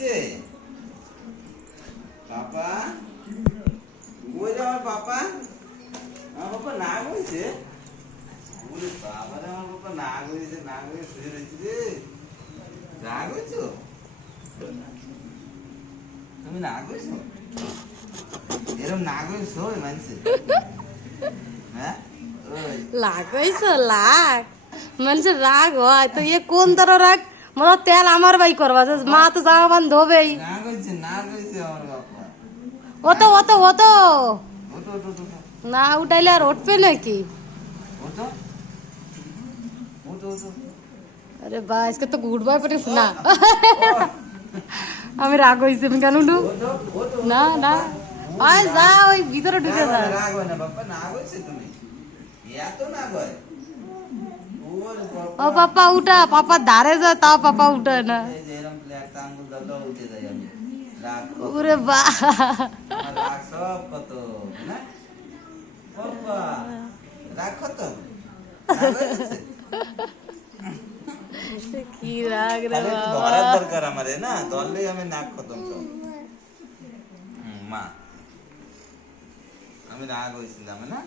হয়েছে পাপা ওই যে আমার পাপা নাক হয়েছে বাবা রে আমার পাপা নাক হয়েছে নাক হয়ে শুয়ে রয়েছে রে রাগ হয়েছো তুমি নাক হয়েছো এরকম নাক হয়েছো মানছে হ্যাঁ লাগ হয়েছে লাগ মানুষের রাগ হয় তো ইয়ে কোন ধরো রাগ মনে তেল আমার বাই করবা মা তো জামা বান ধোবেই নাক হয়েছে আমার বাবা ওতো ওতো ওতো ওটো ওটো ওটো না উঠাইলে আর উঠবে নাকি ওটো ওটো ওটো আরে বা আজকে তো গুড বাই পড়িস না আমি রাগ হয়েছি আমি কেন উঠু না না আয় যা ওই ভিতরে ঢুকে যা রাগ হয় না বাবা নাক হয়েছে তুমি এত নাক হয় ও পাপা উঠা পাপা ধারে যা তাও পাপা উঠে না এই যে এরকম প্লেট আঙ্গুল দাও উঠে যাই আমি রাগ ওরে বা রাগ সব কত না বাবা রাগ কত কি রাগ রে আরে বাবা ধরার দরকার আমারে না ধরলেই আমি নাক খতম সব মা আমি রাগ হয়েছিলাম না